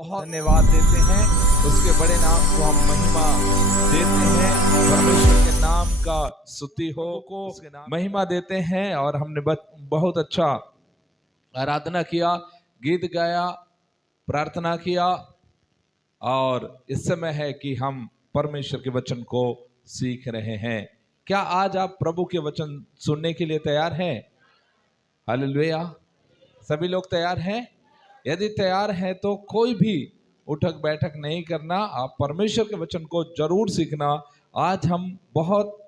बहुत धन्यवाद देते हैं, उसके बड़े नाम को हम महिमा देते हैं। परमेश्वर के नाम का स्तुति हो, को महिमा देते हैं। और हमने बहुत अच्छा आराधना किया, गीत गाया, प्रार्थना किया, और इस समय है कि हम परमेश्वर के वचन को सीख रहे हैं। क्या आज आप प्रभु के वचन सुनने के लिए तैयार हैं? हालेलुया! सभी लोग तैयार हैं? यदि तैयार हैं तो कोई भी उठक बैठक नहीं करना, आप परमेश्वर के वचन को जरूर सीखना। आज हम बहुत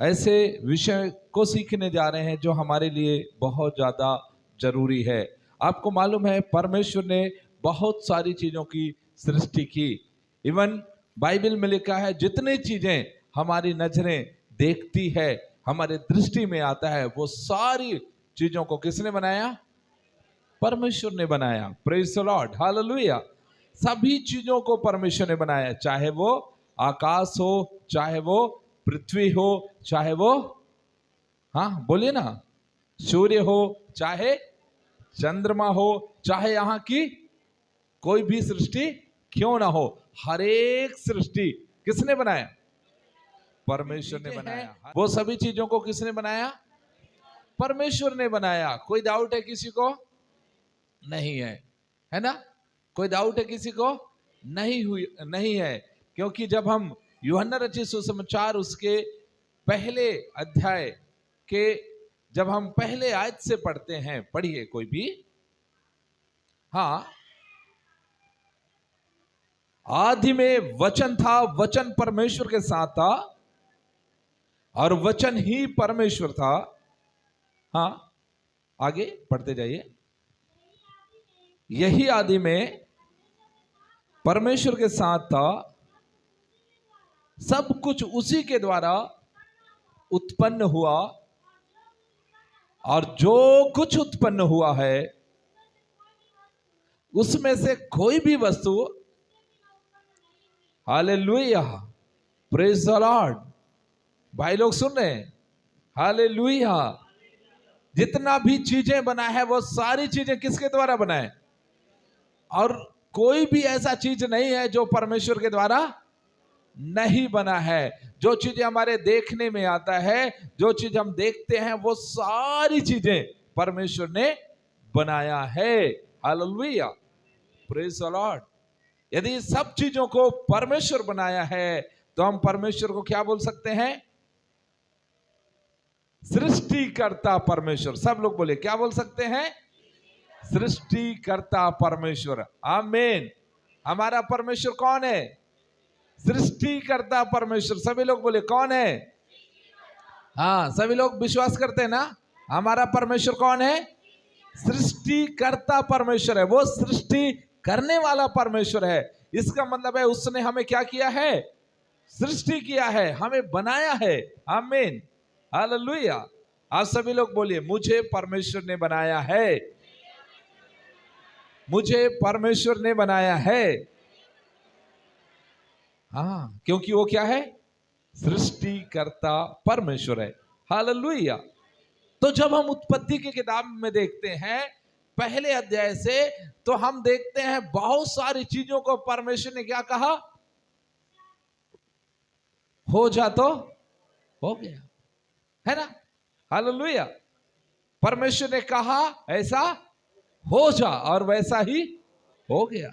ऐसे विषय को सीखने जा रहे हैं जो हमारे लिए बहुत ज़्यादा जरूरी है। आपको मालूम है परमेश्वर ने बहुत सारी चीज़ों की सृष्टि की। इवन बाइबल में लिखा है जितनी चीज़ें हमारी नजरें देखती है, हमारे दृष्टि में आता है, वो सारी चीज़ों को किसने बनाया? परमेश्वर ने बनाया। Praise the Lord, hallelujah. सभी चीजों को परमेश्वर ने बनाया, चाहे वो आकाश हो, चाहे वो पृथ्वी हो, चाहे वो, हाँ बोलिए ना, सूर्य हो, चाहे चंद्रमा हो, चाहे यहाँ की कोई भी सृष्टि क्यों ना हो, हर एक सृष्टि किसने बनाया? परमेश्वर ने बनाया। वो सभी चीजों को किसने बनाया? परमेश्वर ने बनाया। कोई डाउट है किसी को? नहीं है, है ना? कोई डाउट है किसी को? नहीं है। क्योंकि जब हम यूहन्ना रचित सुसमाचार उसके पहले अध्याय के जब हम पहले आयत से पढ़ते हैं, पढ़िए कोई भी। हाँ, आदि में वचन था, वचन परमेश्वर के साथ था और वचन ही परमेश्वर था। हाँ, आगे पढ़ते जाइए। यही आदि में परमेश्वर के साथ था, सब कुछ उसी के द्वारा उत्पन्न हुआ और जो कुछ उत्पन्न हुआ है उसमें से कोई भी वस्तु, हालेलुया, प्रेज द लॉर्ड, भाई लोग सुन रहे हैं? हालेलुया। जितना भी चीजें बना है वो सारी चीजें किसके द्वारा बना है? और कोई भी ऐसा चीज नहीं है जो परमेश्वर के द्वारा नहीं बना है। जो चीजें हमारे देखने में आता है, जो चीज हम देखते हैं, वो सारी चीजें परमेश्वर ने बनाया है। Hallelujah, praise the Lord. यदि सब चीजों को परमेश्वर बनाया है तो हम परमेश्वर को क्या बोल सकते हैं? सृष्टिकर्ता परमेश्वर। सब लोग बोले, क्या बोल सकते हैं? सृष्टिकर्ता परमेश्वर। आमीन। हमारा परमेश्वर कौन है? सृष्टिकर्ता परमेश्वर। सभी लोग बोले, कौन है? हाँ, सभी लोग विश्वास करते हैं ना? हमारा परमेश्वर कौन है? सृष्टिकर्ता परमेश्वर है। वो सृष्टि करने वाला परमेश्वर है। इसका मतलब है उसने हमें क्या किया है? सृष्टि किया है, हमें बनाया है। आमीन, हालेलुया। आप सभी लोग बोलिए, मुझे परमेश्वर ने बनाया है, मुझे परमेश्वर ने बनाया है। हाँ, क्योंकि वो क्या है? सृष्टिकर्ता परमेश्वर है। हालेलुया। तो जब हम उत्पत्ति की किताब में देखते हैं पहले अध्याय से, तो हम देखते हैं बहुत सारी चीजों को परमेश्वर ने क्या कहा? हो जा तो हो गया, है ना? हालेलुया। परमेश्वर ने कहा ऐसा हो जा और वैसा ही हो गया।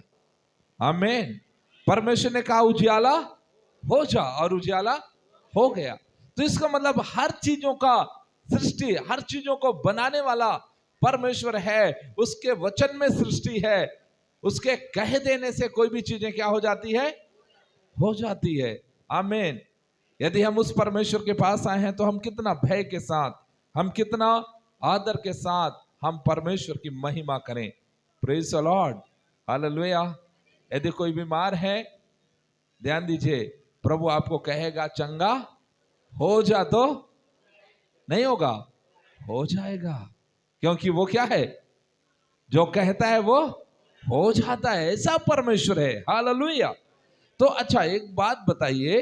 आमीन। परमेश्वर ने कहा उजियाला हो जा और उजियाला हो गया। तो इसका मतलब हर चीजों का सृष्टि, हर चीजों को बनाने वाला परमेश्वर है। उसके वचन में सृष्टि है। उसके कह देने से कोई भी चीजें क्या हो जाती है? हो जाती है। आमीन। यदि हम उस परमेश्वर के पास आए हैं तो हम कितना भय के साथ, हम कितना आदर के साथ हम परमेश्वर की महिमा करें। Praise the Lord, hallelujah. यदि कोई बीमार है, ध्यान दीजिए, प्रभु आपको कहेगा चंगा हो जा, तो नहीं होगा, हो जाएगा। क्योंकि वो क्या है? जो कहता है वो हो जाता है। ऐसा परमेश्वर है। हालेलुया। तो अच्छा, एक बात बताइए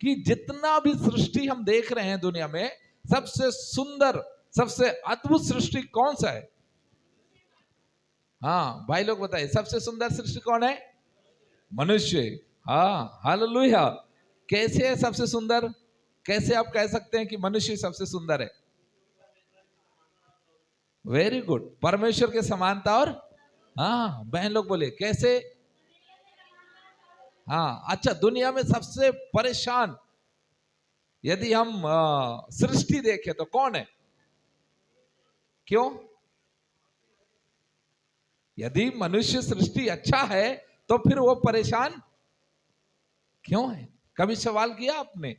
कि जितना भी सृष्टि हम देख रहे हैं दुनिया में, सबसे सुंदर, सबसे अद्भुत सृष्टि कौन सा है? हाँ भाई लोग बताइए, सबसे सुंदर सृष्टि कौन है? मनुष्य। हाँ हालेलुया। कैसे है सबसे सुंदर? कैसे आप कह सकते हैं कि मनुष्य सबसे सुंदर है? वेरी गुड, परमेश्वर के समानता और, हाँ बहन लोग बोले कैसे? हाँ अच्छा, दुनिया में सबसे परेशान यदि हम सृष्टि देखें तो कौन है? क्यों? यदि मनुष्य सृष्टि अच्छा है तो फिर वो परेशान क्यों है? कभी सवाल किया आपने?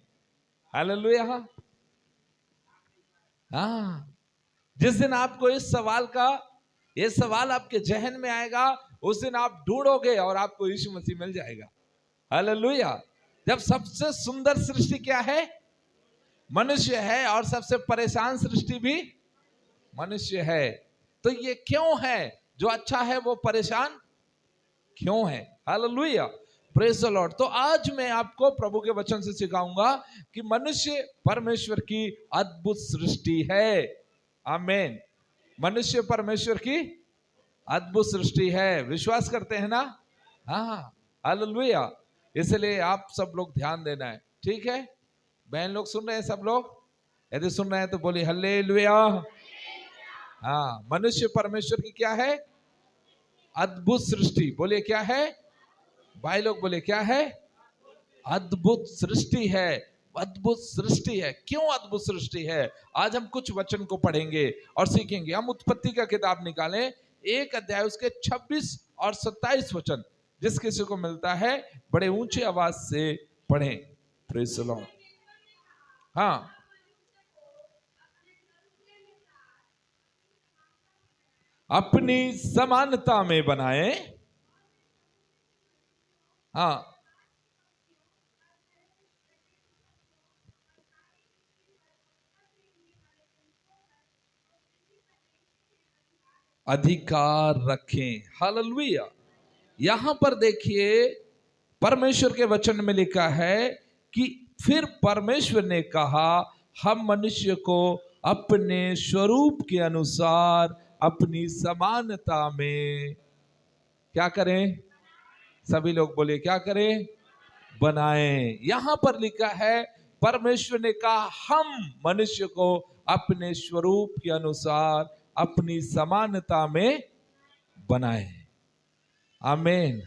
हालेलुया। हाँ, जिस दिन आपको ये सवाल आपके जहन में आएगा, उस दिन आप ढूंढोगे और आपको यीशु मसीह मिल जाएगा। हालेलुया। जब सबसे सुंदर सृष्टि क्या है? मनुष्य है, और सबसे परेशान सृष्टि भी मनुष्य है। तो ये क्यों है? जो अच्छा है वो परेशान क्यों है? Hallelujah, praise the Lord. तो आज मैं आपको प्रभु के वचन से सिखाऊंगा कि मनुष्य परमेश्वर की अद्भुत सृष्टि है। आमीन। मनुष्य परमेश्वर की अद्भुत सृष्टि है। विश्वास करते हैं ना? हाँ हालेलुया। इसलिए आप सब लोग ध्यान देना है, ठीक है? बहन लोग सुन रहे हैं? सब लोग यदि सुन रहे हैं तो बोलिए हालेलुया। हाँ, मनुष्य परमेश्वर की क्या है? अद्भुत सृष्टि। बोलिए क्या है? भाई लोग बोले क्या है? अद्भुत सृष्टि है। अद्भुत सृष्टि है। क्यों अद्भुत सृष्टि है? आज हम कुछ वचन को पढ़ेंगे और सीखेंगे। हम उत्पत्ति का किताब निकालें, 1 अध्याय उसके 26 और 27 वचन। जिस किसी को मिलता है बड़े ऊंचे आवाज से पढ़ें। Praise the Lord. हाँ, अपनी समानता में बनाए। हाँ, अधिकार रखें। हालेलुया। यहां पर देखिए, परमेश्वर के वचन में लिखा है कि फिर परमेश्वर ने कहा, हम मनुष्य को अपने स्वरूप के अनुसार अपनी समानता में क्या करें? सभी लोग बोले क्या करें? बनाएं। यहां पर लिखा है परमेश्वर ने कहा हम मनुष्य को अपने स्वरूप के अनुसार अपनी समानता में बनाएं। आमीन।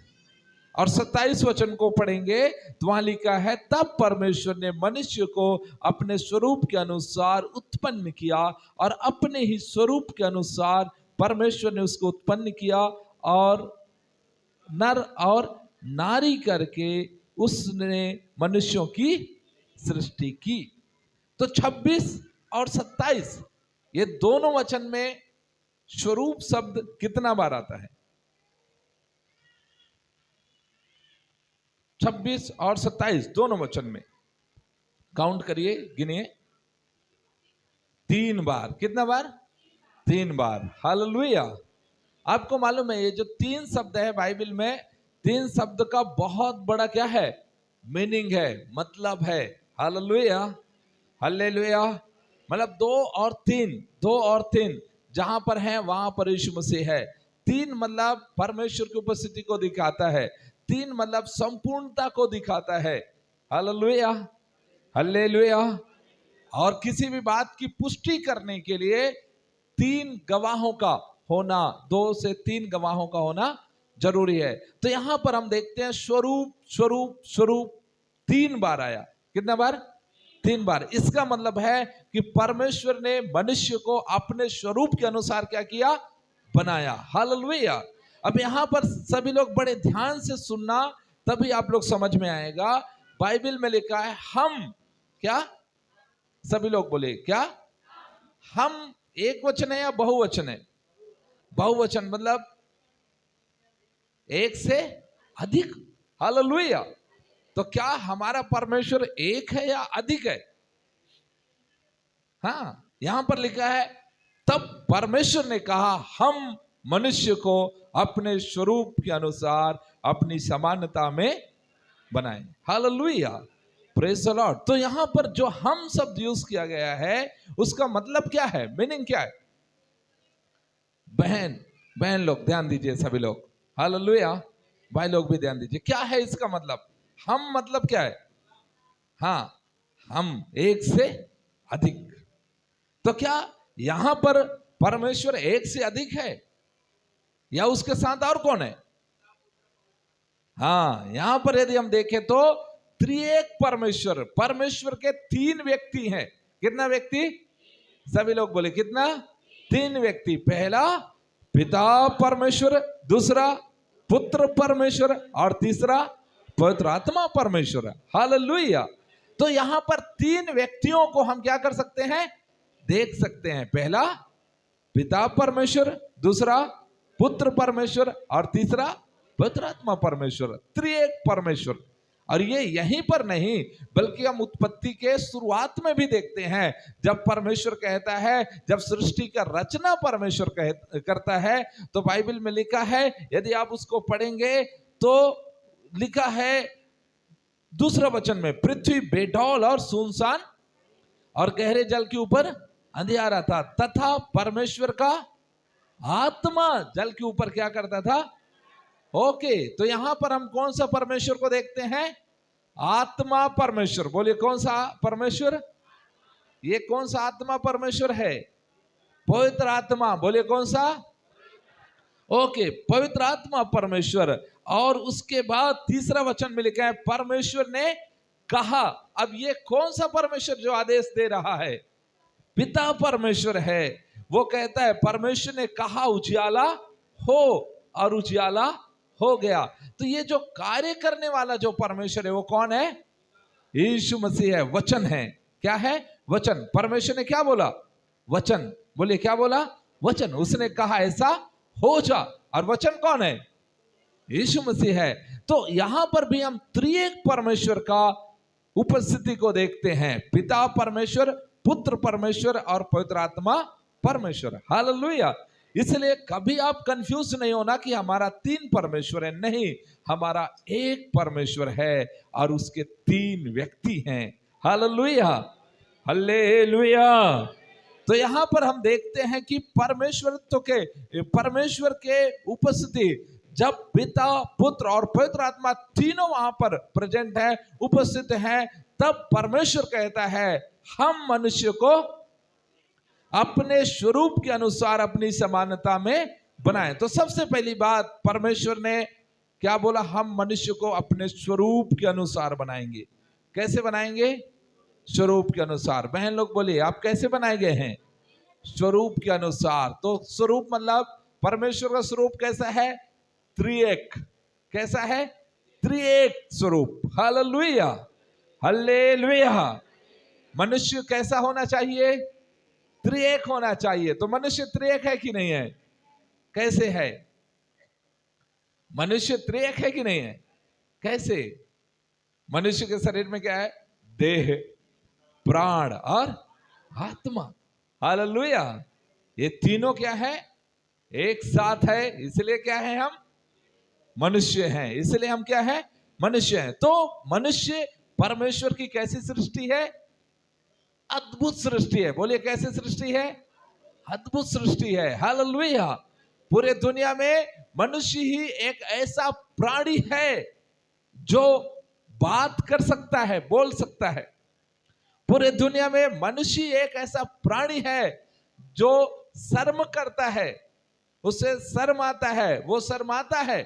और 27 वचन को पढ़ेंगे तो वहां लिखा है, तब परमेश्वर ने मनुष्य को अपने स्वरूप के अनुसार उत्पन्न किया, और अपने ही स्वरूप के अनुसार परमेश्वर ने उसको उत्पन्न किया, और नर और नारी करके उसने मनुष्यों की सृष्टि की। तो 26 और 27 ये दोनों वचन में स्वरूप शब्द कितना बार आता है? 26 और 27 दोनों वचन में काउंट करिए, गिनिए। 3 बार। कितना बार? 3 बार। हालेलुया। आपको मालूम है ये जो 3 शब्द है बाइबल में, 3 शब्द का बहुत बड़ा क्या है? मीनिंग है, मतलब है। Hallelujah, hallelujah. मतलब 2 और 3 जहां पर है वहां पर यीशु मसीह है। 3 मतलब परमेश्वर की उपस्थिति को दिखाता है। 3 मतलब संपूर्णता को दिखाता है। Hallelujah, hallelujah. और किसी भी बात की पुष्टि करने के लिए 3 गवाहों का होना, 2 से 3 गवाहों का होना जरूरी है। तो यहां पर हम देखते हैं स्वरूप स्वरूप स्वरूप 3 बार आया। कितना बार? 3 बार। इसका मतलब है कि परमेश्वर ने मनुष्य को अपने स्वरूप के अनुसार क्या किया? बनाया। हालेलुया। अब यहां पर सभी लोग बड़े ध्यान से सुनना, तभी आप लोग समझ में आएगा। बाइबल में लिखा है हम क्या? सभी लोग बोले क्या? हम एक वचन है या बहुवचन है? बहुवचन मतलब एक से अधिक। हालेलुया। तो क्या हमारा परमेश्वर एक है या अधिक है? हाँ, यहां पर लिखा है, तब परमेश्वर ने कहा हम मनुष्य को अपने स्वरूप के अनुसार अपनी समानता में बनाएं। Hallelujah, praise the Lord. तो यहां पर जो हम शब्द यूज किया गया है उसका मतलब क्या है? मीनिंग क्या है? बहन बहन लोग ध्यान दीजिए, सभी लोग, हालेलुया। भाई लोग भी ध्यान दीजिए, क्या है इसका मतलब? हम मतलब क्या है? हाँ, हम एक से अधिक। तो क्या यहां पर परमेश्वर एक से अधिक है या उसके साथ और कौन है? हाँ, यहां पर यदि हम देखें तो त्रिएक परमेश्वर, परमेश्वर के तीन व्यक्ति हैं। कितना व्यक्ति? सभी लोग बोले कितना? तीन व्यक्ति। पहला पिता परमेश्वर, दूसरा पुत्र परमेश्वर और तीसरा पवित्र आत्मा परमेश्वर। हालेलुया। तो यहां पर तीन व्यक्तियों को हम क्या कर सकते हैं? देख सकते हैं। पहला पिता परमेश्वर, दूसरा पुत्र परमेश्वर और तीसरा पवित्र आत्मा परमेश्वर, त्रिएक परमेश्वर। और ये यहीं पर नहीं बल्कि हम उत्पत्ति के शुरुआत में भी देखते हैं, जब परमेश्वर कहता है, जब सृष्टि का रचना परमेश्वर करता है, तो बाइबल में लिखा है, यदि आप उसको पढ़ेंगे तो लिखा है दूसरा वचन में, पृथ्वी बेडौल और सुनसान और गहरे जल के ऊपर अंधियारा था, तथा परमेश्वर का आत्मा जल के ऊपर क्या करता था? ओके, तो यहां पर हम कौन सा परमेश्वर को देखते हैं? आत्मा परमेश्वर। बोलिए कौन सा परमेश्वर? ये कौन सा आत्मा परमेश्वर है? पवित्र आत्मा। बोलिए कौन सा? ओके, पवित्र आत्मा परमेश्वर। और उसके बाद तीसरा वचन में लिखा है, परमेश्वर ने कहा। अब ये कौन सा परमेश्वर जो आदेश दे रहा है? पिता परमेश्वर है। वो कहता है परमेश्वर ने कहा उजियाला हो और उजियाला हो गया। तो ये जो कार्य करने वाला जो परमेश्वर है वो कौन है? यीशु मसीह है, वचन है। क्या है? वचन। परमेश्वर ने क्या बोला? वचन। बोलिए क्या बोला? वचन। उसने कहा ऐसा हो जा, और वचन कौन है? यीशु मसीह है। तो यहां पर भी हम त्रिएक परमेश्वर का उपस्थिति को देखते हैं, पिता परमेश्वर, पुत्र परमेश्वर और पवित्र आत्मा परमेश्वर। हालेलुया। इसलिए कभी आप कंफ्यूज नहीं होना कि हमारा तीन परमेश्वर है। नहीं, हमारा एक परमेश्वर है और उसके तीन व्यक्ति हैं। Hallelujah, hallelujah. तो यहां पर हम देखते हैं कि परमेश्वर के उपस्थिति, जब पिता, पुत्र और पवित्र आत्मा तीनों वहां पर प्रेजेंट है, उपस्थित है, तब परमेश्वर कहता है हम मनुष्य को अपने स्वरूप के अनुसार अपनी समानता में बनाए। तो सबसे पहली बात परमेश्वर ने क्या बोला? हम मनुष्य को अपने स्वरूप के अनुसार बनाएंगे। कैसे बनाएंगे? स्वरूप के अनुसार। बहन लोग बोलिए आप कैसे बनाए गए हैं? स्वरूप के अनुसार। तो स्वरूप मतलब परमेश्वर का स्वरूप कैसा है? त्रिएक। कैसा है? त्रिएक स्वरूप। Hallelujah, hallelujah. मनुष्य कैसा होना चाहिए? त्रिएक होना चाहिए। तो मनुष्य त्रिएक है कि नहीं है? कैसे है? मनुष्य त्रिएक है कि नहीं है? कैसे? मनुष्य के शरीर में क्या है? देह, प्राण और आत्मा। हालेलुया। ये तीनों क्या है? एक साथ है। इसलिए क्या है? हम मनुष्य हैं। इसलिए हम क्या है? मनुष्य हैं। तो मनुष्य परमेश्वर की कैसी सृष्टि है? अद्भुत सृष्टि है। बोलिए कैसे सृष्टि है? अद्भुत सृष्टि है। हालेलुया। पूरे दुनिया में मनुष्य ही एक ऐसा प्राणी है जो बात कर सकता है, बोल सकता है। पूरे दुनिया में मनुष्य एक ऐसा प्राणी है जो शर्म करता है, उसे शर्म आता है, वो शर्माता है।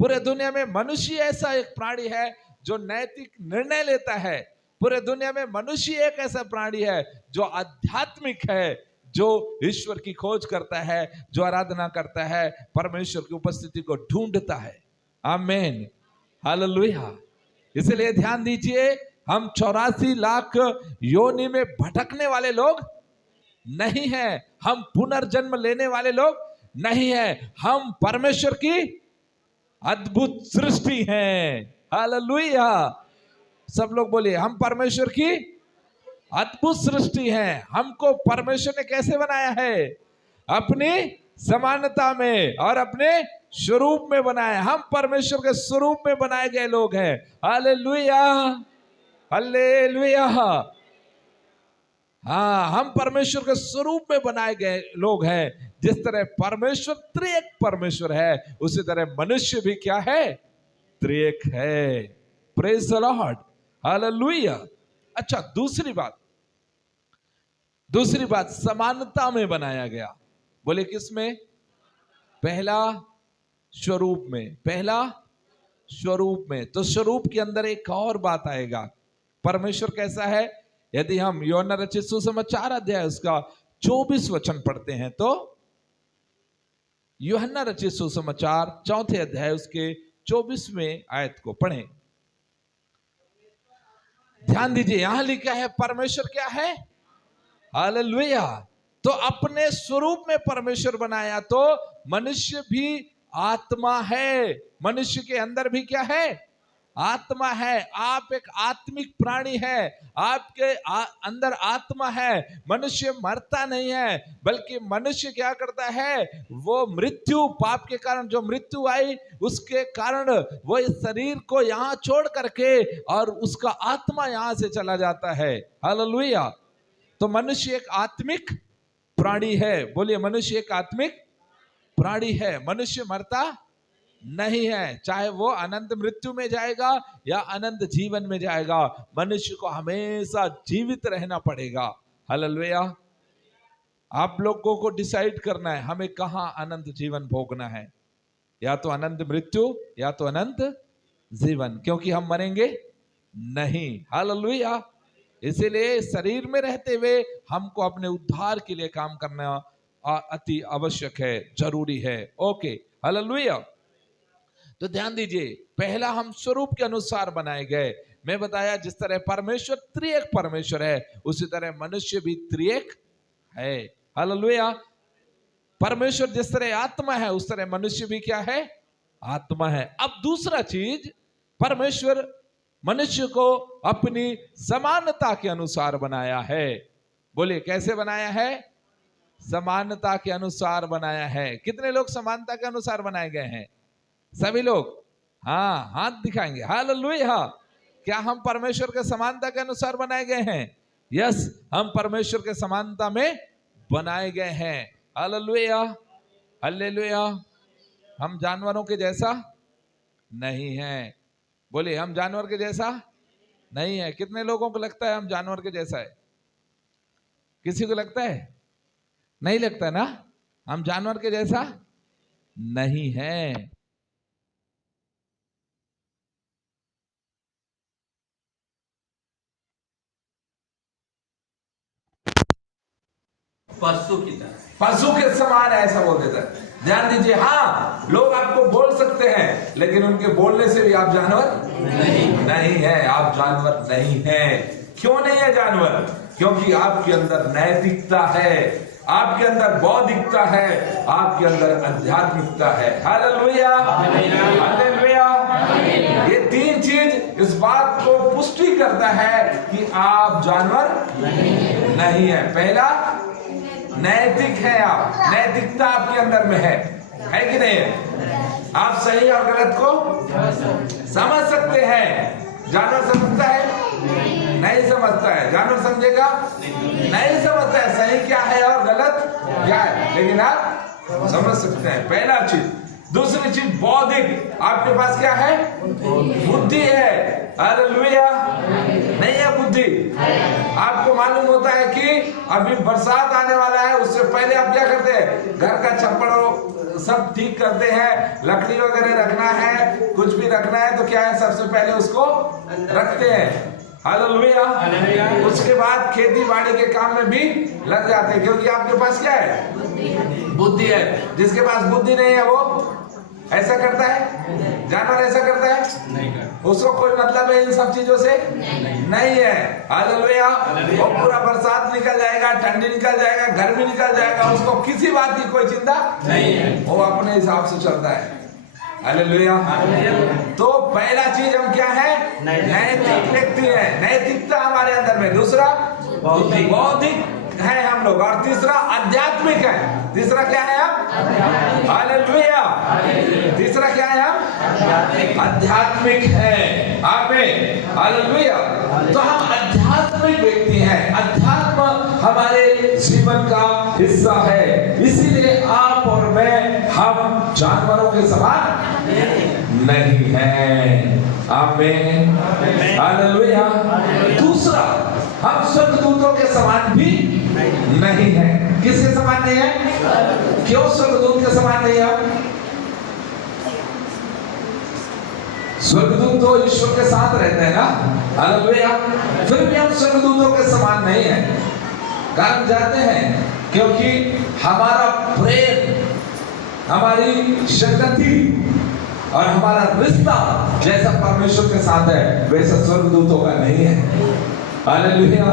पूरे दुनिया में मनुष्य ऐसा एक प्राणी है जो नैतिक निर्णय लेता है। पूरे दुनिया में मनुष्य एक ऐसा प्राणी है जो आध्यात्मिक है, जो ईश्वर की खोज करता है, जो आराधना करता है, परमेश्वर की उपस्थिति को ढूंढता है। आमीन, हालेलुया। इसलिए ध्यान दीजिए, हम 84 लाख योनि में भटकने वाले लोग नहीं हैं। हम पुनर्जन्म लेने वाले लोग नहीं हैं। हम परमेश्वर की अद्भुत सृष्टि हैं। हालेलुया। सब लोग बोलिए हम परमेश्वर की अद्भुत सृष्टि हैं। हमको परमेश्वर ने कैसे बनाया है? अपनी समानता में और अपने स्वरूप में बनाया। हम परमेश्वर के स्वरूप में बनाए गए लोग हैं। Hallelujah, hallelujah. हाँ, हम परमेश्वर के स्वरूप में बनाए गए लोग हैं। जिस तरह परमेश्वर त्रिएक परमेश्वर है, उसी तरह मनुष्य भी क्या है? त्रिएक है। Praise the Lord, hallelujah. अच्छा, दूसरी बात समानता में बनाया गया। बोले किस में? पहला स्वरूप में। तो स्वरूप के अंदर एक और बात आएगा। परमेश्वर कैसा है? यदि हम यूहन्ना रचित सुसमाचार अध्याय उसका 24 वचन पढ़ते हैं, तो यूहन्ना रचित सुसमाचार 4 अध्याय उसके 24वें आयत को पढ़ें। ध्यान दीजिए, यहां लिखा है परमेश्वर क्या है? हालेलुया। तो अपने स्वरूप में परमेश्वर बनाया, तो मनुष्य भी आत्मा है। मनुष्य के अंदर भी क्या है? आत्मा है। आप एक आत्मिक प्राणी है, आपके अंदर आत्मा है। मनुष्य मरता नहीं है, बल्कि मनुष्य क्या करता है? वो मृत्यु, पाप के कारण जो मृत्यु आई, उसके कारण वो इस शरीर को यहाँ छोड़ करके और उसका आत्मा यहाँ से चला जाता है। हालेलुया। तो मनुष्य एक आत्मिक प्राणी है। बोलिए, मनुष्य एक आत्मिक प्राणी है। मनुष्य मरता नहीं है, चाहे वो अनंत मृत्यु में जाएगा या अनंत जीवन में जाएगा, मनुष्य को हमेशा जीवित रहना पड़ेगा। हालेलुया। आप लोगों को डिसाइड करना है हमें कहां अनंत जीवन भोगना है, या तो अनंत मृत्यु या तो अनंत जीवन, क्योंकि हम मरेंगे नहीं। हालेलुया। इसीलिए शरीर में रहते हुए हमको अपने उद्धार के लिए काम करना अति आवश्यक है, जरूरी है। Okay, hallelujah. तो ध्यान दीजिए, पहला हम स्वरूप के अनुसार बनाए गए। मैं बताया जिस तरह परमेश्वर त्रिएक परमेश्वर है, उसी तरह मनुष्य भी त्रिएक है। हालेलुया। परमेश्वर जिस तरह आत्मा है, उस तरह मनुष्य भी क्या है? आत्मा है। अब दूसरा चीज, परमेश्वर मनुष्य को अपनी समानता के अनुसार बनाया है। बोलिए, कैसे बनाया है? समानता के अनुसार बनाया है। कितने लोग समानता के अनुसार बनाए गए हैं? सभी लोग? हाँ, हाथ दिखाएंगे। हालेलुया। क्या हम परमेश्वर के समानता के अनुसार बनाए गए हैं? यस, हम परमेश्वर के समानता में बनाए गए हैं। Hallelujah, hallelujah. हम जानवरों के जैसा नहीं है। बोलिए, हम जानवर के जैसा नहीं है। कितने लोगों को लगता है हम जानवर के जैसा है? किसी को लगता है? नहीं लगता ना? हम जानवर के जैसा नहीं है। पशु के समान है, ऐसा बोल देता है। ध्यान दीजिए, हाँ, लोग आपको बोल सकते हैं, लेकिन उनके बोलने से भी आप जानवर नहीं है। आप जानवर नहीं है। क्यों नहीं है जानवर? क्योंकि आपके अंदर नैतिकता है, आपके अंदर बौद्धिकता है, आपके अंदर आध्यात्मिकता है। Hallelujah, hallelujah. ये तीन चीज इस बात को पुष्टि करता है कि आप जानवर नहीं है। पहला, नैतिक है आप, नैतिकता आपके अंदर में है कि नहीं है? आप सही और गलत को समझ सकते हैं। जानवर समझता है? नहीं समझता है। जानवर समझेगा? नहीं समझता है सही क्या है और गलत क्या है, लेकिन आप समझ सकते हैं। पहला चीज। दूसरी चीज, बौद्धिक। आपके पास क्या है? बुद्धि है। हालेलुया। नहीं है बुद्धि? आपको मालूम होता है कि अभी बरसात आने वाला है, उससे पहले आप क्या करते हैं? घर का छप्पड़ सब ठीक करते हैं, लकड़ी वगैरह रखना है, कुछ भी रखना है, तो क्या है? सबसे पहले उसको रखते हैं। हालेलुया। उसके बाद खेती बाड़ी के काम में भी लग जाते हैं, क्योंकि आपके पास क्या है? बुद्धि है। जिसके पास बुद्धि नहीं है वो ऐसा करता है? जानवर ऐसा करता है? नहीं करता। उसको कोई मतलब है इन सब चीजों से? नहीं है। हालेलुया। वो पूरा बरसात निकल जाएगा, ठंडी निकल जाएगा, गर्मी निकल जाएगा, उसको किसी बात की कोई चिंता नहीं है। वो अपने हिसाब से चलता है। हालेलुया। तो पहला चीज हम क्या है? नैतिक व्यक्ति है, नैतिकता हमारे अंदर में। दूसरा, बौद्धिक है हम लोग, और तीसरा आध्यात्मिक है। तीसरा क्या है हम? हालेलुया। तीसरा क्या है हम? आध्यात्मिक है। आमीन, हालेलुया। तो हम आध्यात्मिक व्यक्ति हैं। अध्यात्म हमारे जीवन का हिस्सा है। इसीलिए आप और मैं, हम जानवरों के समान नहीं हैं। आमीन, हालेलुया। दूसरा, हम स्वर्गदूतों के समान भी नहीं हैं। किसके समान नहीं है? क्यों स्वर्गदूत के समान नहीं है? स्वर्गदूत तो ईश्वर के साथ रहते हैं ना, हालेलुया। फिर भी हम स्वर्गदूतों के समान नहीं हैं। कारण जानते हैं, क्योंकि हमारा प्रेम, हमारी संगति और हमारा रिश्ता जैसा परमेश्वर के साथ है वैसा स्वर्गदूतों का नहीं है। हालेलुया।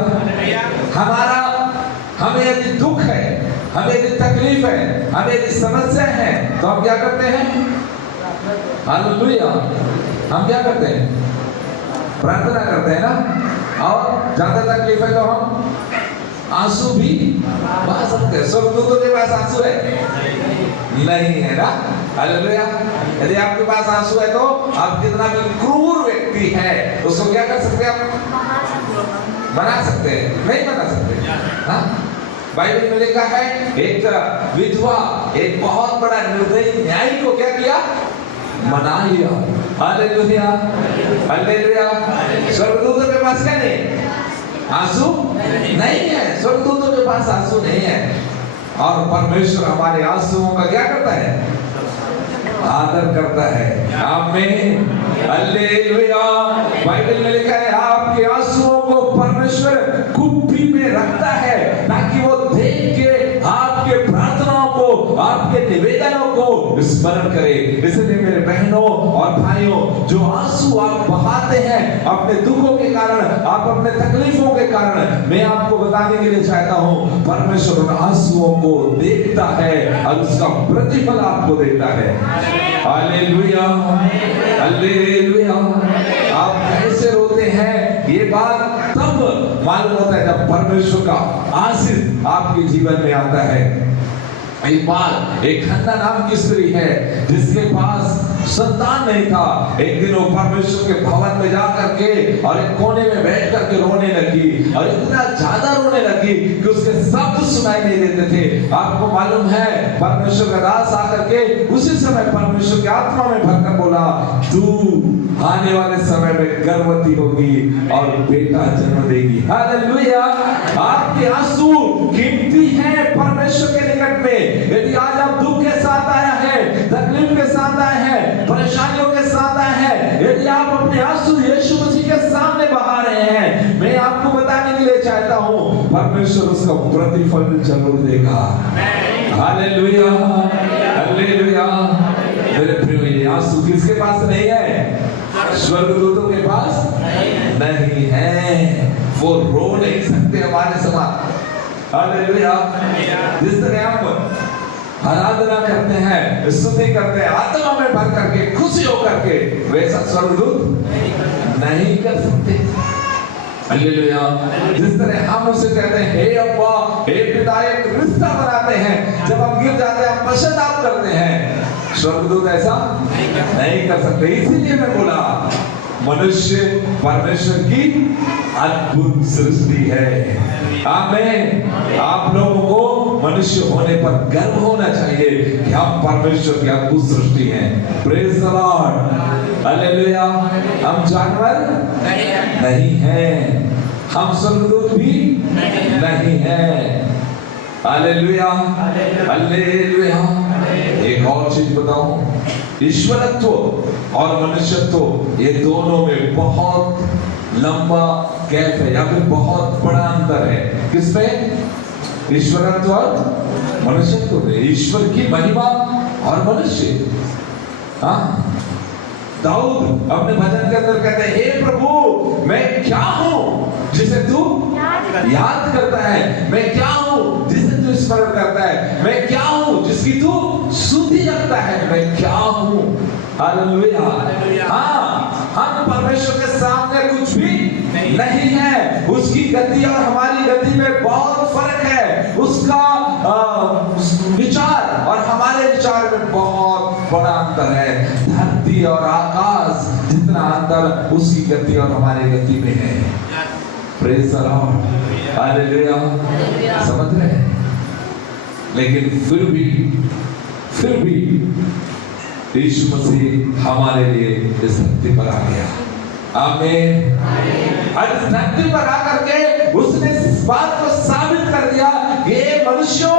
हमें यदि दुख है, हमें यदि तकलीफ है, हमें यदि समस्या है, तो हम क्या करते हैं? हालेलुया। हम क्या करते हैं? प्रार्थना करते हैं ना। और ज्यादा तकलीफ है तो हम आंसू भी बहा सकते हैं। स्वर्गदूतों के पास आंसू है? नहीं है ना, हालेलुया। यदि आपके पास आंसू है तो आप कितना भी क्रूर व्यक्ति है उसको क्या कर सकते हैं? आप मना सकते हैं? नहीं मना सकते। हाँ, बाइबल में लिखा है, एक विधवा एक बहुत बड़ा निर्दयी न्यायी को क्या किया? मना लिया। Hallelujah, hallelujah. स्वर्गदूतों के पास क्या नहीं? आंसू नहीं है। स्वर्गदूतों के पास आंसू नहीं है। और परमेश्वर हमारे आंसुओं का क्या करता है? आदर करता है। आमीन, हालेलुया। बाइबल में लिखा है, आपके आंसुओं को परमेश्वर कुप्पी में रखता है ताकि वो देख के आपके प्रार्थनाओं को, आपके निवेदनों को स्मरण करे। इसलिए मेरे बहनों और भाइयों, जो आंसू आप बहाते हैं अपने दुखों के कारण, आप अपने तकलीफों के कारण, मैं आपको बताने के लिए चाहता हूं, परमेश्वर उन आंसुओं को देखता है और उसका प्रतिफल आपको देता है। Hallelujah, hallelujah. आप कैसे रोते हैं ये बात तब मालूम होता है जब परमेश्वर का आशीष आपके जीवन में आता है। एक बार एक हन्ना नाम की स्त्री है जिसके पास संतान नहीं था। एक दिन वो परमेश्वर के भवन में जाकर के और एक कोने में बैठ करके रोने लगी, और इतना ज्यादा रोने लगी कि उसके शब्द सुनाई नहीं देते थे। आपको मालूम है, परमेश्वर का दास आकर के उसी समय परमेश्वर की आत्मा में भरकर बोला, तू आने वाले समय में गर्भवती होगी और बेटा जन्म देगी। हालेलुया। आपके आंसू कीमती हैं परमेश्वर के निकट में। यदि आज आप दुख के साथ आया है, तकलीफ के साथ आए हैं, परेशानियों के साथ आए हैं, यदि आप अपने आंसू यीशु मसीह के सामने बहा रहे हैं, मैं आपको बताने के लिए चाहता हूं, परमेश्वर उसका प्रतिफल जरूर देगा। Hallelujah, hallelujah. मेरे प्रिय, ये आंसू किसके पास नहीं है? स्वर्गदूतों के पास नहीं है। वो रो नहीं सकते हमारे समान। हालेलुया। जिस तरह हम आराधना करते हैं, स्तुति करते हैं आत्मा में भर करके, खुशी होकर के, वैसा स्वर्गदूत नहीं कर सकते। हालेलुया। जिस तरह हम उसे कहते हैं, हे अब्बा, हे पिता, एक रिश्ता बनाते हैं, जब हम गिर जाते हैं, हम पश्चाताप करते हैं, स्वर्गदूत ऐसा नहीं कर सकते। इसीलिए मैं बोला, मनुष्य परमेश्वर की अद्भुत सृष्टि है। आमीन। आप लोगों को मनुष्य होने पर गर्व होना चाहिए कि हम परमेश्वर की अद्भुत सृष्टि हैं। Praise the Lord, hallelujah. हम जानवर नहीं हैं, हम स्वर्गदूत भी नहीं हैं। Hallelujah, hallelujah. एक और चीज बताऊं, ईश्वरत्व और मनुष्यत्व, ये दोनों में बहुत लंबा गैप है, या फिर बहुत बड़ा अंतर है। किसमें? ईश्वरत्व और मनुष्यत्व में। ईश्वर की महिमा और मनुष्य। हाँ, दाऊद अपने भजन के अंदर कहते हैं, हे प्रभु, मैं क्या हूं जिसे तू याद करता है? मैं क्या हूं जिसे तू स्मरण करता है? मैं क्या हूं जिसकी तू स्तुति रखता है? मैं क्या हूं? हालेलुया। हाँ, हम परमेश्वर के सामने कुछ भी नहीं है। उसकी गति और हमारी गति में बहुत फर्क है। उसका विचार और हमारे विचार में बहुत बड़ा अंतर है। धरती और आकाश जितना अंतर उसकी गति और हमारी गति में है। Praise the Lord, hallelujah. समझ रहे हैं? लेकिन फिर भी यीशु मसीह हमारे लिए इस धरती पर आ गया। आमीन। इस धरती पर आकर के उसने इस बात को साबित कर दिया, ये मनुष्यों,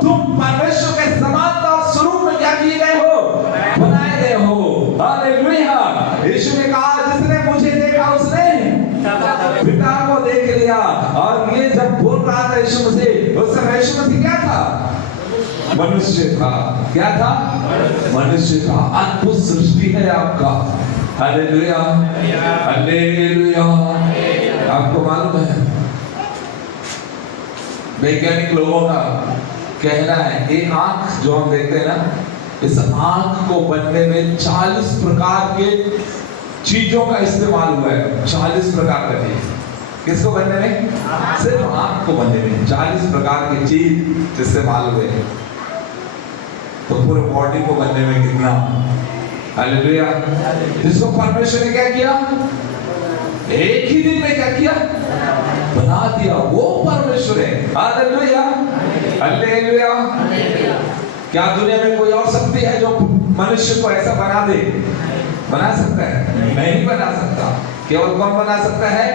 तुम परमेश्वर के समानता और स्वरूप में क्या किए गए हो? बनाए गए हो। हालेलुया। यीशु ने कहा, जिसने मुझे देखा उसने पिता को देख लिया। और ये जब बोल रहा था यीशु मसीह, उस समय यीशु मसीह क्या था? मनुष्य था। क्या था? मनुष्य था। अद्भुत सृष्टि है आपका। Hallelujah, hallelujah. आपको मालूम है, वैज्ञानिक लोगों का कहना है, एक आंख जो हम देखते हैं ना, इस आंख को बनने में 40 प्रकार के चीजों का इस्तेमाल हुआ है। 40 प्रकार का चीज किसको बनने में? सिर्फ आंख को बनने में 40 प्रकार की चीज इस्तेमाल हुए हैं। तो पूरे बॉडी को बनने में कितना? हालेलुया। जिसको परमेश्वर ने क्या किया? एक ही दिन में क्या किया? बना दिया। वो परमेश्वर है। Hallelujah, hallelujah. क्या दुनिया में कोई और शक्ति है जो मनुष्य को ऐसा बना दे? बना सकता है? नहीं बना सकता। केवल कौन बना सकता है?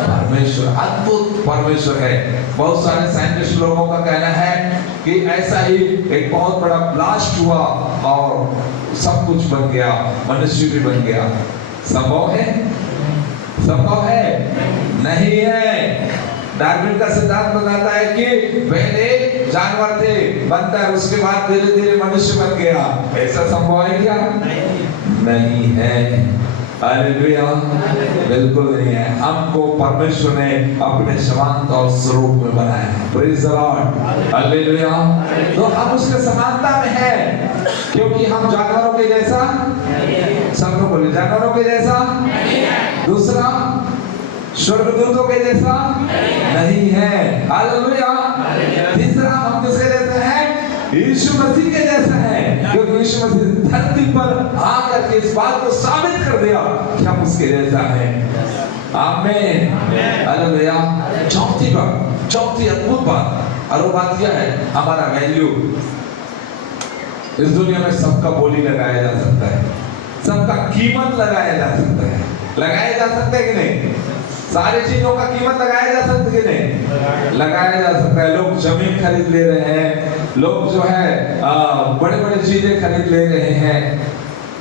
परमेश्वर। अद्भुत परमेश्वर है। बहुत सारे साइंटिस्ट लोगों का कहना है कि ऐसा ही एक बहुत बड़ा ब्लास्ट हुआ और सब कुछ बन गया, मनुष्य भी बन गया। संभव है? संभव है? नहीं है। डार्विन का सिद्धांत बताता है कि पहले जानवर थे, बंदर, उसके बाद धीरे धीरे मनुष्य बन गया। ऐसा संभव है क्या? नहीं है। हालेलुया, बिल्कुल नहीं है। हमको परमेश्वर ने अपने समानता और स्वरूप में बनाया है। Praise the Lord, hallelujah. तो हम उसके समानता में हैं, क्योंकि हम जानवरों के जैसा, सब लोग बोले जानवरों के जैसा, दूसरा स्वर्गदूतों के जैसा नहीं है। हालेलुया। तीसरा हम किसके जैसे हैं? यीशु मसीह के जैसा है, क्योंकि यीशु मसीह धरती पर आकर के इस बात को साबित कर दिया कि हम उसके जैसा हैं। आमीन, हालेलुया। चौथी अद्भुत बात, और वो बात क्या है? हमारा वैल्यू। इस दुनिया में सबका बोली लगाया जा सकता है, सबका कीमत लगाया जा सकता है। लगाया जा सकता है कि नहीं? सारी चीजों का कीमत लगाया जा सकता है कि नहीं? लगाया जा सकता है। लोग जमीन खरीद ले रहे हैं, लोग जो है बड़े बड़े चीजें खरीद ले रहे हैं,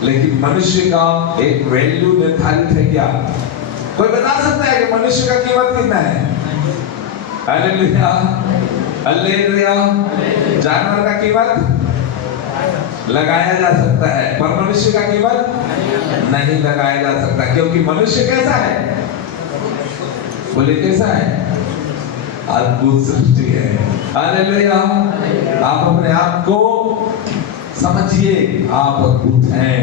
लेकिन मनुष्य का एक वैल्यू निर्धारित है क्या? कोई बता सकता है कि मनुष्य का कीमत कितना है? Hallelujah, hallelujah. जानवर का कीमत लगाया जा सकता है, पर मनुष्य का कीमत नहीं लगाया जा सकता, क्योंकि मनुष्य कैसा है? बोले कैसा है? अद्भुत सृष्टि है। हालेलुया। आप अपने आप को समझिए, आप अद्भुत हैं।